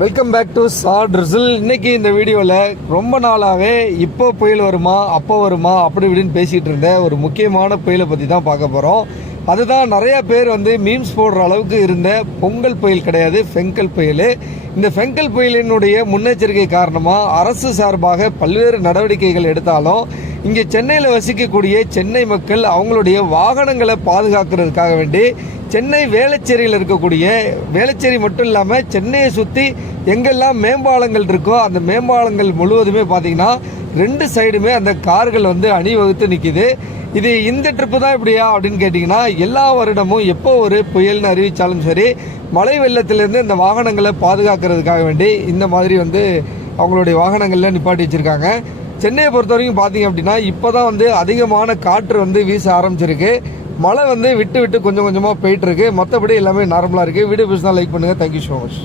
Welcome back to சாட் ரிசல். இன்னைக்கு இந்த வீடியோவில் ரொம்ப நாளாகவே இப்போ புயல் வருமா அப்போ வருமா அப்படி இப்படின்னு பேசிகிட்டு இருந்த ஒரு முக்கியமான புயலை பற்றி தான் பார்க்க போகிறோம். அதுதான் நிறைய பேர் மீம்ஸ் போடுற அளவுக்கு இருந்த பொங்கல் புயல் கிடையாது, ஃபெங்கல் புயல். இந்த ஃபெங்கல் புயலினுடைய முன்னெச்சரிக்கை காரணமாக அரசு சார்பாக பல்வேறு நடவடிக்கைகள் எடுத்தாலும் இங்கே சென்னையில் வசிக்கக்கூடிய சென்னை மக்கள் அவங்களுடைய வாகனங்களை பாதுகாக்கிறதுக்காக வேண்டி சென்னை வேளச்சேரியில் இருக்கக்கூடிய வேளச்சேரி மட்டும் இல்லாமல் சென்னையை சுற்றி எங்கெல்லாம் மேம்பாலங்கள் இருக்கோ அந்த மேம்பாலங்கள் முழுவதுமே பார்த்தீங்கன்னா ரெண்டு சைடுமே அந்த கார்கள் அணிவகுத்து நிற்கிது. இது இந்த ட்ரிப்பு தான் இப்படியா அப்படின்னு கேட்டிங்கன்னா, எல்லா வருடமும் எப்போ ஒரு புயல்னு அறிவித்தாலும் சரி, மழை வெள்ளத்திலேருந்து இந்த வாகனங்களை பாதுகாக்கிறதுக்காக வேண்டி இந்த மாதிரி அவங்களுடைய வாகனங்களில் நிப்பாட்டி வச்சுருக்காங்க. சென்னையை பொறுத்த வரைக்கும் பார்த்தீங்க அப்படின்னா இப்போ தான் அதிகமான காற்று வீச ஆரம்பிச்சிருக்கு. மழை விட்டு விட்டு கொஞ்சம் கொஞ்சமாக போயிட்டுருக்கு. மற்றபடி எல்லாமே நார்மலாக இருக்குது. வீடியோ பிடிச்சா லைக் பண்ணுங்கள். Thank you so much.